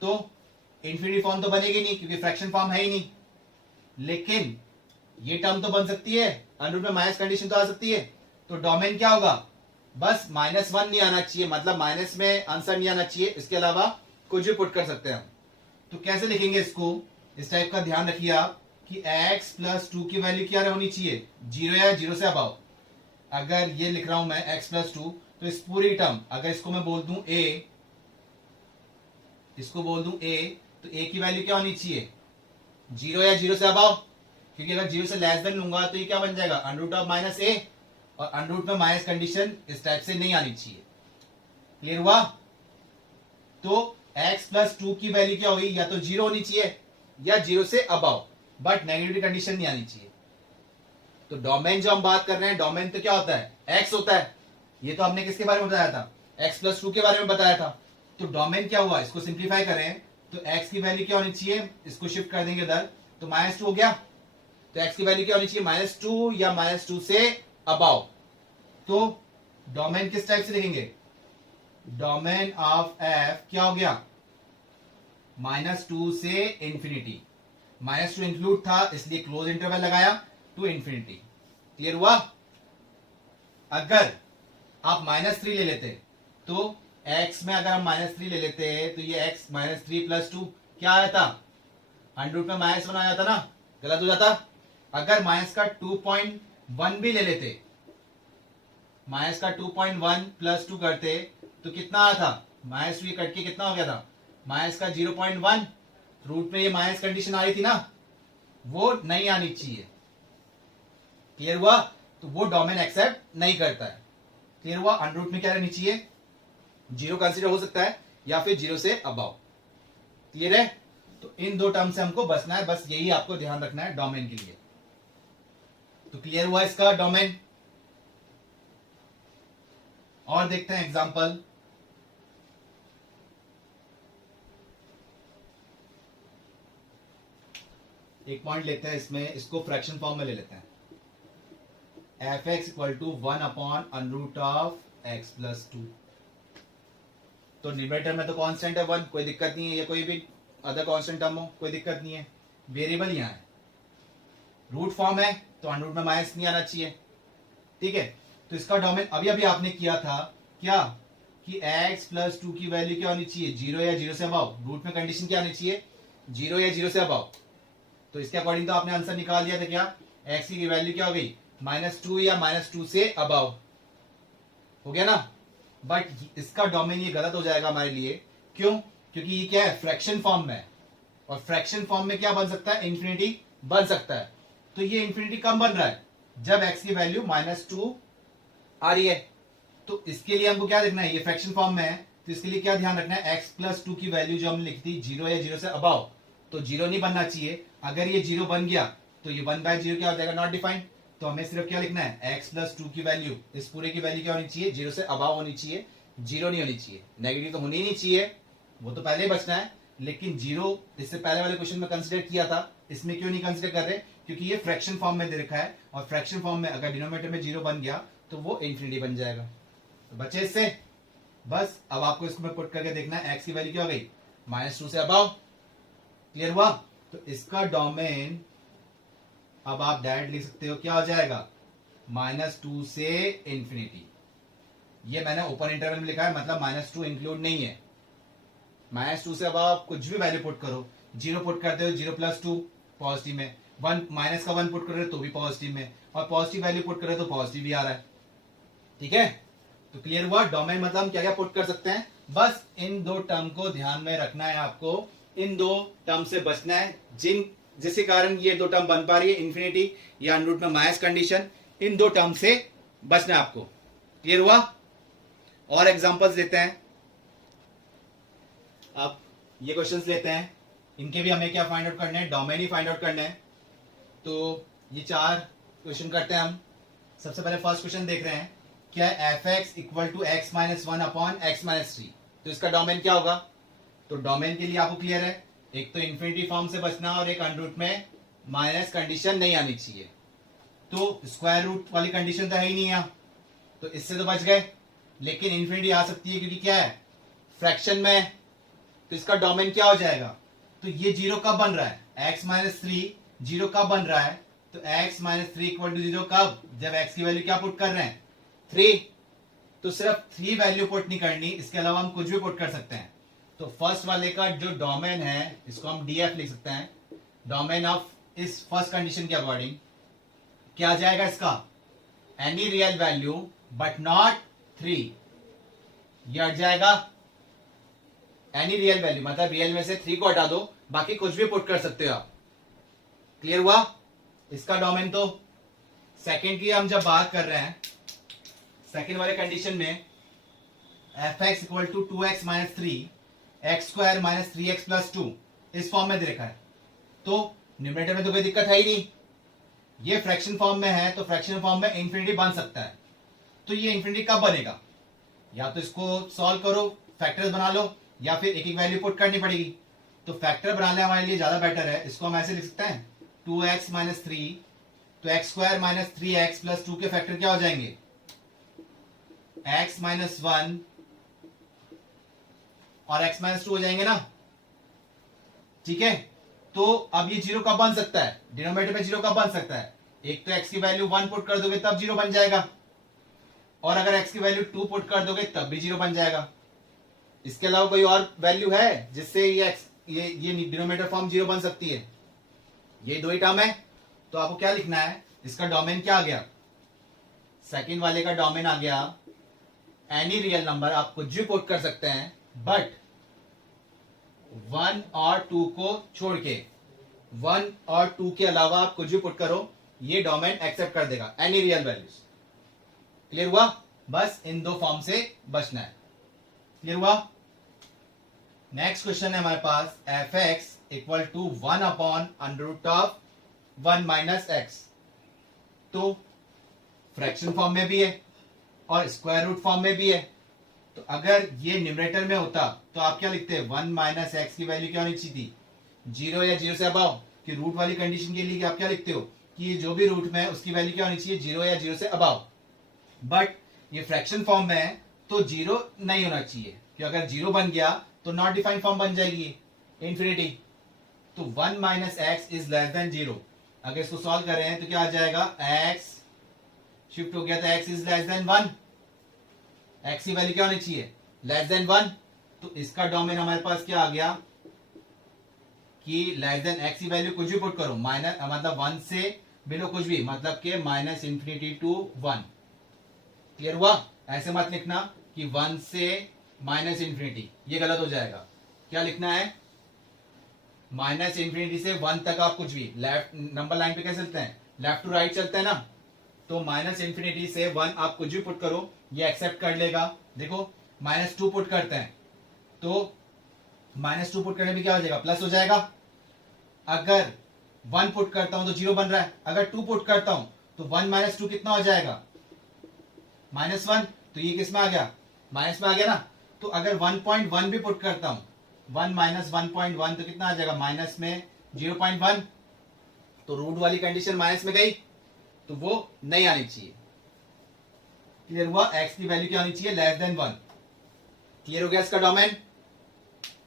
तो इंफिनिटी फॉर्म तो बनेगी नहीं क्योंकि फ्रैक्शन फॉर्म है ही नहीं, लेकिन ये टर्म तो बन सकती है, अंडर में माइनस कंडीशन तो आ सकती है। तो डोमेन क्या होगा, बस -1 नहीं आना चाहिए, मतलब माइनस में आंसर नहीं आना चाहिए, इसके अलावा कुछ भी पुट कर सकते हैं हम। तो कैसे लिखेंगे इसको, इस टाइप का ध्यान रखिए आप कि x + 2 की वैल्यू क्या होनी चाहिए, 0 या 0 से अबाव। अगर ये लिख रहा हूं मैं x + 2, तो इस पूरी टर्म अगर इसको मैं बोल दूं a, इसको बोल दूं a, तो a की वैल्यू क्या होनी चाहिए, 0 या 0 से अबाव, क्योंकि अगर 0 से लेस देन लूंगा तो ये क्या बन जाएगा, √(-a), और अंडर में माइनस कंडीशन इस टाइप से नहीं आनी चाहिए। क्लियर हुआ। तो x + 2 की वैल्यू क्या होगी, या तो 0 होनी चाहिए या 0 से अबाव, बट नेगेटिव कंडीशन नहीं आनी चाहिए। तो डोमेन जो हम बात कर रहे हैं, डोमेन तो क्या होता है, x होता है। ये तो हमने किसके बारे में बताया था, x + 2 के बारे में बताया था। तो डोमेन क्या हुआ, इसको सिंप्लीफाई करें तो x की वैल्यू क्या होनी चाहिए, इसको शिफ्ट कर देंगे उधर, तो -2 हो गया। तो x की वैल्यू क्या होनी चाहिए, -2 या -2 से अबाव। तो डोमेन किस टाइप से लिखेंगे, डोमेन ऑफ f क्या हो गया, -2 से इंफिनिटी, -2 इंक्लूड था इसलिए क्लोज इंटरवल लगाया टू इंफिनिटी। क्लियर हुआ। अगर आप -3 ले लेते तो x में अगर हम -3 ले लेते तो ये x -3 + 2 क्या आया था, अंडर में -1 आया था ना, गलत हो जाता। अगर माइनस का 2.1 भी ले लेते, माइनस का 2.1 + 2 करते तो कितना आया था, -2 ये कट के कितना हो गया था, माइनस का 0.1। रूट में ये माइनस कंडीशन आ रही थी ना, वो नहीं आनी चाहिए। क्लियर हुआ। तो वो डोमेन एक्सेप्ट नहीं करता है। क्लियर हुआ। अंडर रूट में क्या रहनी चाहिए, 0 कंसीडर हो सकता है या फिर 0 से अबाव। क्लियर है। तो इन दो टर्म से हमको बचना है, बस यही आपको ध्यान रखना है डोमेन के लिए। तो क्लियर हुआ इसका डोमेन। और देखते हैं एग्जांपल। एक पॉइंट लेते हैं इसमें, इसको फ्रैक्शन फॉर्म में ले लेते हैं। एफ एक्स इक्वल टू 1/√ऑफ x प्लस 2। तो न्यूमरेटर में तो कांस्टेंट है 1, कोई दिक्कत नहीं है, या कोई भी अदर कांस्टेंट टर्म हो कोई दिक्कत नहीं है। वेरिएबल यहां है, रूट फॉर्म है तो अंडर में माइनस नहीं आना चाहिए, ठीक है। तो इसका डोमेन अभी अभी आपने किया था क्या, कि x प्लस 2 की वैल्यू क्या होनी चाहिए, 0 या 0 से अबव। रूट में कंडीशन क्या होनी चाहिए, 0 या 0 से अबव। तो इसके अकॉर्डिंग तो आपने आंसर निकाल दिया था क्या, x की वैल्यू क्या हो गई, -2 या -2 से अबव हो गया ना। बट इसका डोमेन ये गलत हो जाएगा हमारे लिए, क्यों, क्योंकि ये क्या है, फ्रैक्शन फॉर्म में है, और फ्रैक्शन फॉर्म में क्या बन सकता है, इंफिनिटी बन सकता है। तो ये इंफिनिटी कब बन रहा है, जब x की वैल्यू -2 आ रही है। तो इसके लिए हमको क्या देखना है, ये फ्रैक्शन फॉर्म में है, तो इसके लिए क्या ध्यान रखना है, x प्लस 2 की वैल्यू जो हमने लिखी थी 0 या 0 से अबव, तो 0 नहीं बनना चाहिए। अगर ये 0 बन गया तो ये 1/0 क्या हो जाएगा, नॉट डिफाइंड। तो हमें सिर्फ क्या लिखना है, x प्लस 2 की वैल्यू, इस पूरे की वैल्यू क्या होनी चाहिए, 0 से अबव होनी चाहिए, 0 नहीं होनी चाहिए। नेगेटिव तो होनी ही नहीं चाहिए, वो तो पहले ही बचना है। लेकिन 0 इससे पहले वाले क्वेश्चन में कंसिडर किया था, इसमें क्यों नहीं कंसिडर कर रहे, क्योंकि ये फ्रैक्शन फॉर्म में दे रखा है, और फ्रैक्शन फॉर्म में अगर डिनोमिनेटर में 0 बन गया तो वो इंफिनिटी बन जाएगा। तो बचे इससे, बस अब आपको इसमें पुट करके देखना है x की वैल्यू क्या हो गई, -2 से अबव। क्लियर हुआ। तो इसका डोमेन अब आप डायरेक्ट लिख सकते हो, क्या हो जाएगा, -2 से इंफिनिटी। ये मैंने ओपन इंटरवल में लिखा है, मतलब -2 इंक्लूड नहीं है। -2 से अब आप कुछ भी वैल्यू पुट करो, 0 पुट करते हो 0 + 2 पॉजिटिव में, 1 माइनस का 1 पुट कर रहे हो तो भी पॉजिटिव में, और पॉजिटिव वैल्यू पुट कर रहे हो तो पॉजिटिव भी आ रहा है, ठीक है। तो क्लियर हुआ डोमेन मतलब हम क्या क्या पुट कर सकते हैं, बस इन दो टर्म को ध्यान में रखना है आपको, इन दो टर्म से बचना है, जिसके कारण ये दो टर्म बन पा रही है, इंफिनिटी या अंडर रूट में माइनस कंडीशन, इन दो टर्म से बचना है आपको। क्लियर हुआ। और एग्जांपल्स लेते हैं। अब ये क्वेश्चंस लेते हैं, इनके भी हमें क्या फाइंड आउट करने हैं, डोमेन ही फाइंड आउट करने हैं। तो ये 4 क्वेश्चन करते हैं हम। सबसे पहले फर्स्ट क्वेश्चन देख रहे हैं, क्या f x equal to x - 1/x-3। तो इसका डोमेन क्या होगा। तो डोमेन के लिए आपको क्लियर है, एक तो इंफिनिटी फॉर्म से बचना और एक अंडर रूट में माइनस कंडीशन नहीं आनी चाहिए। तो स्क्वायर रूट वाली कंडीशन तो है ही नहीं यहाँ, तो इससे तो बच गए। लेकिन इंफिनिटी आ सकती है क्योंकि क्या है, फ्रैक्शन में है। तो इसका डोमेन क्या हो जाएगा, तो ये 0 कब बन रहा है, x - 3 0 कब बन रहा है, तो x - 3 इक्वल टू 0 कब, जब x की वैल्यू क्या पुट कर रहे हैं, 3। तो सिर्फ 3 वैल्यू पुट नहीं करनी, इसके अलावा हम कुछ भी पुट कर सकते हैं। तो फर्स्ट वाले का जो डोमेन है, इसको हम df लिख सकते हैं, डोमेन ऑफ इस फर्स्ट कंडीशन के अकॉर्डिंग क्या आ जाएगा इसका, any real value but not 3। ये हट जाएगा, एनी रियल वैल्यू मतलब रियल में से 3 को हटा दो, बाकी कुछ भी पुट कर सकते हो आप। क्लियर हुआ इसका डोमेन। तो सेकंड की हम जब बात कर रहे हैं, सेकंड वाले कंडीशन में F x equal to 2x - 3 x² - 3x + 2 इस फॉर्म में दे रखा है। तो न्यूमरेटर में तो कोई दिक्कत है ही नहीं, ये फ्रैक्शन फॉर्म में है, तो फ्रैक्शन फॉर्म में इंफिनिटी बन सकता है। तो ये इंफिनिटी कब बनेगा, या तो इसको सॉल्व करो, फैक्टर्स बना लो, या फिर एक एक वैल्यू पुट करनी पड़ेगी। तो फैक्टर बनाने हमारे लिए ज्यादा बेटर है, इसको हम ऐसे लिख सकते हैं 2x - 3, तो x² - 3x + 2 के फैक्टर क्या हो जाएंगे, x - 1 और x - 2 हो जाएंगे ना, ठीक है। तो अब ये 0 कब बन सकता है, डिनोमिनेटर में 0 कब बन सकता है, एक तो x की वैल्यू 1 पुट कर दोगे तब 0 बन जाएगा, और अगर x की वैल्यू 2 पुट कर दोगे तब भी 0 बन जाएगा। इसके अलावा कोई और वैल्यू है जिससे ये डिनोमिनेटर फॉर्म 0 बन सकती है, ये दो ही टर्म है। तो आपको क्या लिखना है, इसका डोमेन क्या आ गया, सेकंड वाले का डोमेन आ गया एनी रियल नंबर, आप कुछ भी पुट कर सकते हैं, बट 1 और 2 को छोड़ के, 1 और 2 के अलावा आप कुछ भी पुट करो, ये डोमेन एक्सेप्ट कर देगा एनी रियल वैल्यूज। क्लियर हुआ, बस इन दो फॉर्म से बचना है। क्लियर हुआ। नेक्स्ट क्वेश्चन है हमारे पास f x equal to 1 upon under root of 1 minus x. तो फ्रैक्शन फॉर्म में भी है और स्क्वायर रूट फॉर्म में भी है। तो अगर ये न्यूमरेटर में होता तो आप क्या लिखते हैं, 1 माइनस एक्स की वैल्यू क्या होनी चाहिए थी, 0 या 0 से अबाव। कि रूट वाली कंडीशन के लिए आप क्या लिखते हो कि जो भी रूट में है उसकी वैल्यू क्या होनी चाहिए, 0 या 0 से अबाव। बट ये फ्रैक्शन फॉर्म में है तो 0 नहीं होना चाहिए, कि अगर 0 बन गया तो नॉट डिफाइंड फॉर्म बन जाएगी इंफिनिटी। तो 1 minus x is less than 0। अगर इसको सॉल्व कर रहे हैं तो क्या आ जाएगा, x शिफ्ट हो गया था, x is less then 1। x की वैल्यू क्या होनी चाहिए, लेस देन 1। तो इसका डोमेन हमारे पास क्या आ गया कि लेस देन x की वैल्यू कुछ भी पुट करो, माइनस मतलब 1 से बिलो कुछ भी, मतलब के माइनस इंफिनिटी टू 1। क्लियर हुआ। ऐसे मत लिखना कि 1 से माइनस इंफिनिटी, ये गलत हो जाएगा। क्या लिखना है, माइनस इंफिनिटी से 1 तक आप कुछ भी, लेफ्ट नंबर लाइन पे कैसे चलते हैं, लेफ्ट टू राइट चलते हैं ना। तो माइनस इंफिनिटी से 1 आप कुछ भी पुट करो, ये एक्सेप्ट कर लेगा। देखो -2 पुट करते हैं तो -2 पुट करने में क्या हो जाएगा, प्लस हो जाएगा। अगर 1 पुट करता हूं तो 0 बन रहा है, अगर 2 पुट करता हूं तो 1 माइनस 2 कितना हो जाएगा, -1। तो ये किस में आ गया, माइनस में आ गया ना। तो अगर 1.1 भी पुट करता हूं, 1 माइनस 1.1 तो कितना आ जाएगा, माइनस में 0.1। तो रूट वाली कंडीशन माइनस में गई तो वो नहीं आनी चाहिए। क्लियर हुआ। x की वैल्यू क्या होनी चाहिए, लेस देन 1। क्लियर हो गया इसका डोमेन।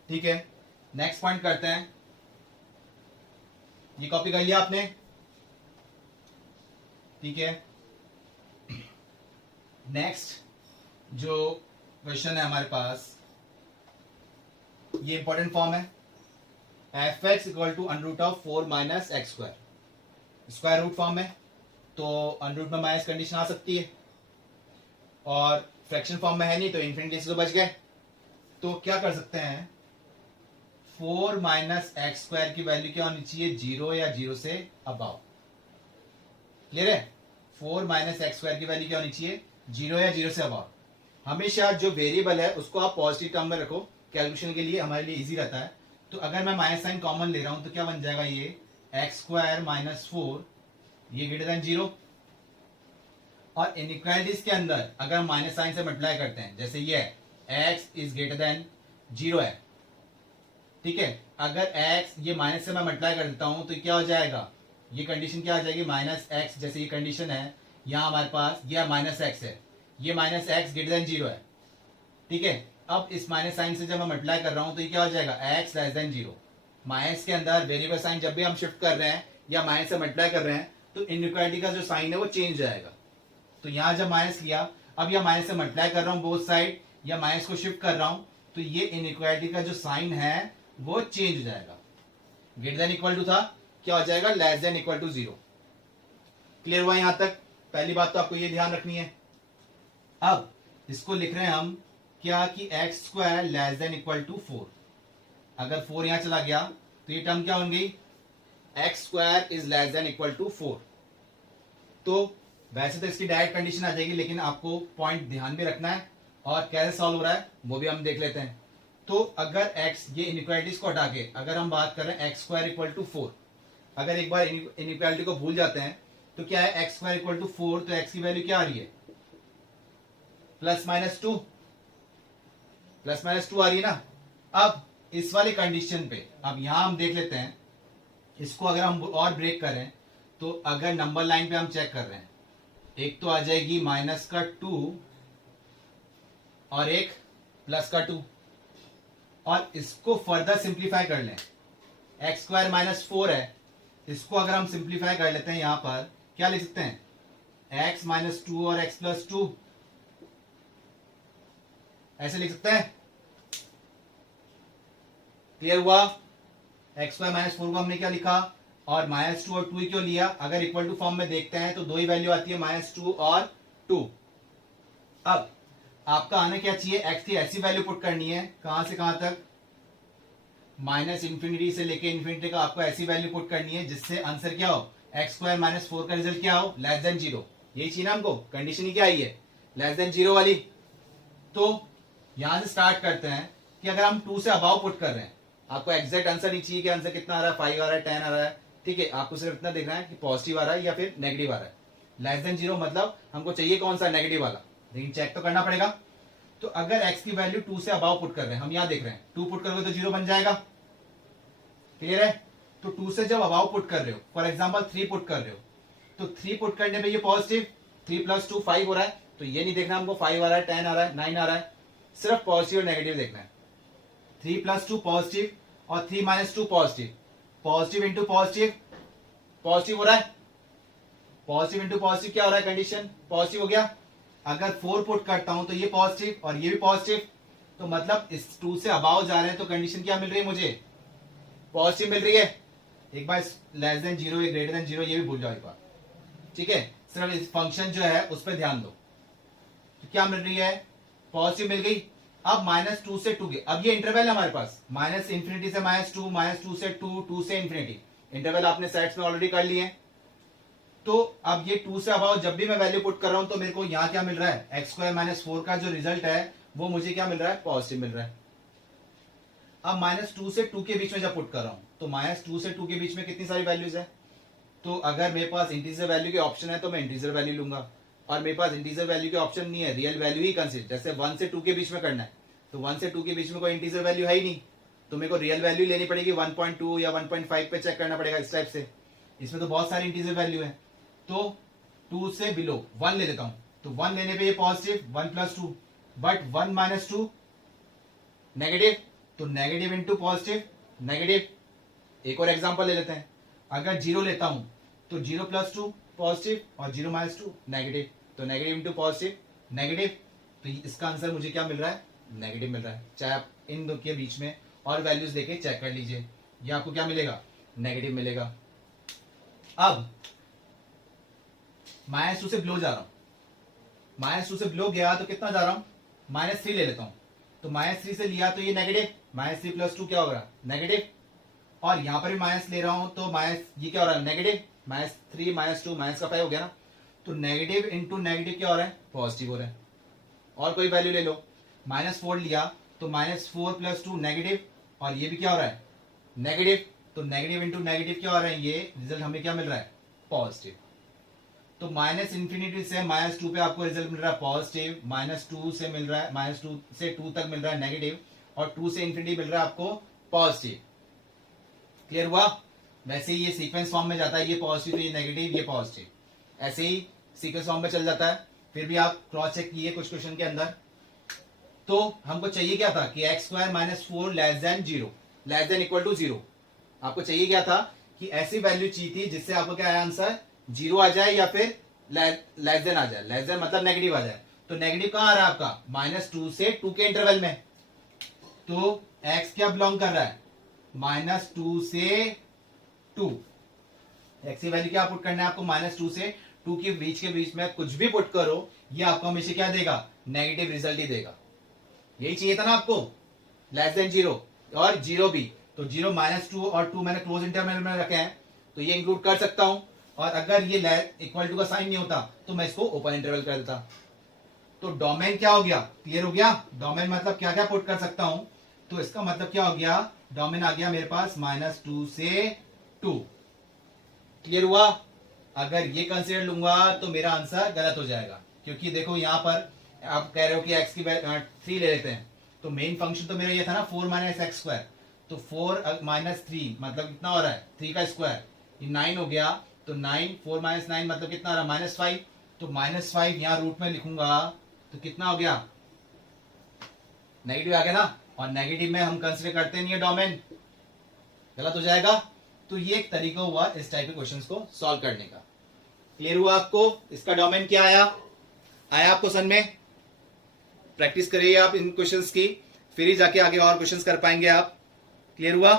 ठीक है, नेक्स्ट पॉइंट करते हैं। ये कॉपी कर लिया आपने, ठीक है। नेक्स्ट जो क्वेश्चन है हमारे पास, ये इंपॉर्टेंट फॉर्म है, f x equal to under root of 4 minus x square. Square root form में तो अंडर रूट में माइनस कंडीशन आ सकती है, और फ्रैक्शन फॉर्म में है नहीं तो इन्फिनिटी से तो बच गए। तो क्या कर सकते हैं, 4 माइनस एक्स स्क्वायर की वैल्यू क्या होनी चाहिए, 0 या 0 से अबाव। क्लियर है। 4 माइनस एक्स स्क्वायर की वैल्यू क्या होनी चाहिए, 0 या 0 से अबाव। हमेशा जो वेरिएबल है उसको आप पॉजिटिव टर्म में रखो, कैलकुलेशन के लिए हमारे लिए इजी रहता है। तो अगर मैं माइनस साइन कॉमन ले रहा हूं तो क्या बन जाएगा, ये एक्स स्क्वायर माइनस 4, ये ग्रेटर देन 0। और इनइक्वालिटीज के अंदर अगर हम माइनस साइन से मल्टीप्लाई करते हैं, जैसे ये एक्स इज ग्रेटर देन 0 है, ठीक है। अगर x ये माइनस से मैं मल्टीप्लाई कर देता हूं तो क्या हो जाएगा, ये कंडीशन क्या आ जाएगी, माइनस एक्स। जैसे ये कंडीशन है, यहां हमारे पास ये माइनस एक्स है, ये माइनस एक्स ग्रेटर देन 0 है, ठीक है। अब इस माइनस साइन से जब मैं मल्टीप्लाई कर रहा हूं तो ये क्या हो जाएगा, x लेस देन 0। माइनस के अंदर वेरिएबल साइन जब भी हम शिफ्ट कर रहे हैं या माइनस से मल्टीप्लाई कर रहे हैं तो इनइक्वालिटी का जो साइन है वो चेंज जाएगा। तो यहां जब माइनस लिया, अब यह माइनस से मल्टीप्लाई कर रहा हूं बोथ साइड, या माइनस को शिफ्ट कर रहा हूं, तो ये इनइक्वालिटी का जो साइन है वो चेंज हो जाएगा। ग्रेटर देन इक्वल टू था, क्या हो जाएगा, less than equal to 0। Clear हुआ यहां तक। पहली बात तो आपको ये ध्यान रखनी है। अब इसको लिख रहे हैं हम क्या कि x square less than equal to 4। अगर 4 यहां चला गया तो ये टर्म क्या बन गई, x square is less than equal to 4। तो वैसे तो इसकी डायरेक्ट कंडीशन आ जाएगी, लेकिन आपको पॉइंट ध्यान में रखना है और कैसे सॉल्व हो रहा है वो भी हम देख लेते हैं। तो अगर x, ये इनइक्वालिटीज को हटा के अगर हम बात करें एक्स स्क्वायर इक्वल टू 4, अगर एक बार इनइक्वालिटी को भूल जाते हैं तो क्या है, एक्स स्क्वायर इक्वल टू 4, तो x की वैल्यू क्या आ रही है, प्लस माइनस 2, प्लस माइनस 2 आ रही है ना। अब इस वाले कंडीशन पे अब यहां हम देख लेते हैं, इसको अगर हम और ब्रेक करें तो अगर नंबर लाइन पे हम चेक कर रहे हैं, एक तो आ जाएगी माइनस का 2 और एक प्लस का 2, और इसको फर्दर सिंप्लीफाई कर लें, एक्स स्क्वायर माइनस 4 है, इसको अगर हम सिंप्लीफाई कर लेते हैं, यहां पर क्या लिख सकते हैं, एक्स माइनस 2 और एक्स प्लस 2, ऐसे लिख सकते हैं। क्लियर हुआ। एक्स स्क्वायर माइनस 4 को हमने क्या लिखा, और माइनस 2 और 2 क्यों लिया, अगर इक्वल टू फॉर्म में देखते हैं तो दो ही वैल्यू आती है, -2 और 2। अब आपका आने क्या चाहिए, एक्स की ऐसी वैल्यू पुट करनी है, कहां से कहां तक, माइनस इंफिनिटी से लेके इंफिनिटी का आपको ऐसी वैल्यू पुट करनी है जिससे आंसर क्या हो, एक्स स्क्वायर माइनस 4 का रिजल्ट क्या हो, लेस देन 0। यही चाहिए ना हमको, कंडीशन ही क्या आई है, लेस देन 0 वाली। तो यहां से स्टार्ट करते हैं कि अगर हम 2 से अबाव पुट कर रहे हैं, आपको एग्जैक्ट आंसर नहीं चाहिए कि आंसर कितना आ रहा है, 5 आ रहा है, 10 आ रहा है, ठीक है, आपको सिर्फ इतना देखना है कि पॉजिटिव आ रहा है या फिर नेगेटिव आ रहा है। लेस देन 0 मतलब हमको चाहिए कौन सा, नेगेटिव वाला, लेकिन चेक तो करना पड़ेगा। तो अगर x की वैल्यू 2 से अबाव पुट कर रहे हैं, हम यहां देख रहे हैं 2 पुट करोगे तो 0 बन जाएगा, क्लियर है। तो 2 से जब अबाव पुट कर रहे हो, फॉर एग्जाम्पल 3 पुट कर रहे हो, तो 3 पुट करने पे ये पॉजिटिव, 3 + 2 5 हो रहा है, तो ये नहीं देखना हमको 5 आ रहा है, 10 आ रहा है, 9 आ रहा है, सिर्फ पॉजिटिव और नेगेटिव देखना है। 3 + 2 पॉजिटिव और 3 - 2 positive, positive into positive, positive हो रहा है, पॉजिटिव इंटू पॉजिटिव क्या हो रहा है, कंडीशन पॉजिटिव हो गया। अगर 4 पुट करता हूं तो ये पॉजिटिव और ये भी पॉजिटिव, तो मतलब इस 2 से अबाव जा रहे हैं तो कंडीशन क्या मिल रही है मुझे, पॉजिटिव मिल रही है। एक बार लेस देन 0 या ग्रेटर देन 0 ये भी भूल जाओ एक बार, ठीक है, सिर्फ इस फंक्शन जो है उस पर ध्यान दो। तो क्या मिल रही है, पॉजिटिव मिल गई। अब -2 से 2 के, अब ये इंटरवल है हमारे पास, -∞ से -2, -2 से 2, 2 से इन्फिनिटी, इंटरवल आपने सेट्स में ऑलरेडी कर लिए हैं। तो अब ये 2 से अबाव जब भी मैं वैल्यू पुट कर रहा हूं तो मेरे को यहां क्या मिल रहा है, x² - 4 का जो रिजल्ट है वो मुझे क्या मिल रहा है, पॉजिटिव मिल रहा है। अब -2 से 2 के बीच में जब पुट कर रहा हूं तो -2 से 2 के बीच में कितनी सारी वैल्यूज है, तो अगर मेरे पास इंटीजर वैल्यू के ऑप्शन है तो मैं इंटीजर वैल्यू लूंगा, और मेरे पास इंटीजर वैल्यू के ऑप्शन नहीं है, रियल वैल्यू ही कंसीडर, जैसे 1 से 2 के बीच में करना है तो 1 से 2 के बीच में कोई इंटीजर वैल्यू है ही नहीं, तो मेरे को रियल वैल्यू लेनी पड़ेगी, 1.2 या 1.5 पे चेक करना पड़ेगा इस टाइप से। इसमें तो बहुत सारी इंटीजर वैल्यू है, तो 2 से बिलो 1 ले लेता हूं, तो 1 लेने पे ये पॉजिटिव, 1 + 2, बट 1 - 2 नेगेटिव, तो नेगेटिव इंटू पॉजिटिव नेगेटिव। एक और एग्जांपल ले लेते हैं, अगर 0 लेता हूं तो 0 + 2 पॉजिटिव और 0 - 2 नेगेटिव, तो नेगेटिव इंटू पॉजिटिव नेगेटिव, तो इसका आंसर मुझे क्या मिल रहा है, नेगेटिव मिल रहा है। चाहे आप इन दो के बीच में और वैल्यूज देके चेक कर लीजिए, ये आपको क्या मिलेगा, नेगेटिव मिलेगा। अब -2 से बिलो जा रहा हूं, -2 से बिलो गया तो कितना जा रहा हूं, -3 ले लेता हूं, तो -3 से लिया तो ये नेगेटिव, -3 + 2 क्या होगा, नेगेटिव, और यहां पर भी माइनस ले रहा हूं तो माइनस ये क्या हो रहा है, नेगेटिव, -3 - 2 माइनस का 5 हो गया ना, तो नेगेटिव इंटू नेगेटिव क्या हो रहा है, पॉजिटिव हो रहा है। और कोई वैल्यू ले लो, -4 लिया तो -4 + 2 नेगेटिव, और ये भी क्या हो रहा है, नेगेटिव, तो नेगेटिव इंटू नेगेटिव क्या हो रहा है, ये रिजल्ट हमें क्या मिल रहा है, पॉजिटिव। तो -∞ से -2 पे आपको रिजल्ट मिल रहा है पॉजिटिव, -2 से मिल रहा है, -2 से 2 तक मिल रहा है नेगेटिव, और 2 से इन्फिनिटी मिल रहा है आपको पॉजिटिव। क्लियर हुआ। वैसे ही ये सीक्वेंस फॉर्म में जाता है, ये पॉजिटिव, ये नेगेटिव, ये पॉजिटिव, ऐसे ही सीक्वेंस फॉर्म में चल जाता है। फिर भी आप क्रॉस चेक किए कुछ क्वेश्चन के अंदर, तो हमको चाहिए क्या था कि x² - 4 less than 0, less than equal to 0, आपको चाहिए क्या था कि ऐसी वैल्यू चाहिए थी जिससे आपको क्या आया आंसर, 0 आ जाए या फिर लेस देन आ जाए, लेस देन मतलब नेगेटिव आ जाए। तो नेगेटिव कहां आ रहा है आपका, -2 से 2 के इंटरवल में, तो x क्या बिलोंग कर रहा है, -2 से 2, x की वैल्यू क्या पुट करना है आपको, -2 से 2 के बीच में कुछ भी पुट करो, ये आपको हमेशा क्या देगा, नेगेटिव रिजल्ट ही देगा। यही चाहिए था ना आपको, लेस देन 0 और 0 भी, तो 0 -2 और 2 मैंने क्लोज इंटरवल में रखे हैं तो ये इंक्लूड कर सकता हूं, और अगर ये इक्वल टू का साइन नहीं होता तो मैं इसको ओपन इंटरवल कर देता। तो डोमेन क्या हो गया, क्लियर हो गया। डोमेन मतलब क्या क्या पुट कर सकता हूं, तो इसका मतलब क्या हो गया, डोमेन आ गया मेरे पास -2 से 2, क्लियर हुआ। अगर ये कंसीडर लूंगा तो मेरा आंसर गलत हो जाएगा, क्योंकि देखो यहां पर आप कह रहे हो कि x की 3 ले लेते हैं, तो मेन फंक्शन तो मेरा ये था ना 4 - x², तो 4 - 3 मतलब कितना हो रहा है, 3 का स्क्वायर, ये 9 हो गया, तो 9 4 - 9 मतलब कितना आ रहा है, -5, तो -5 यहां रूट में लिखूंगा तो कितना हो गया, नेगेटिव आ गया ना, और नेगेटिव में हम कंसीडर करते नहीं है डोमेन, गलत हो जाएगा। तो ये एक तरीका हुआ इस टाइप के क्वेश्चंस को सॉल्व करने का। क्लियर हुआ आपको, इसका डोमेन क्या आया आपको समझ में। प्रैक्टिस करिए आप इन क्वेश्चंस की, फिर ही जाके आगे और क्वेश्चंस कर पाएंगे आप। क्लियर हुआ।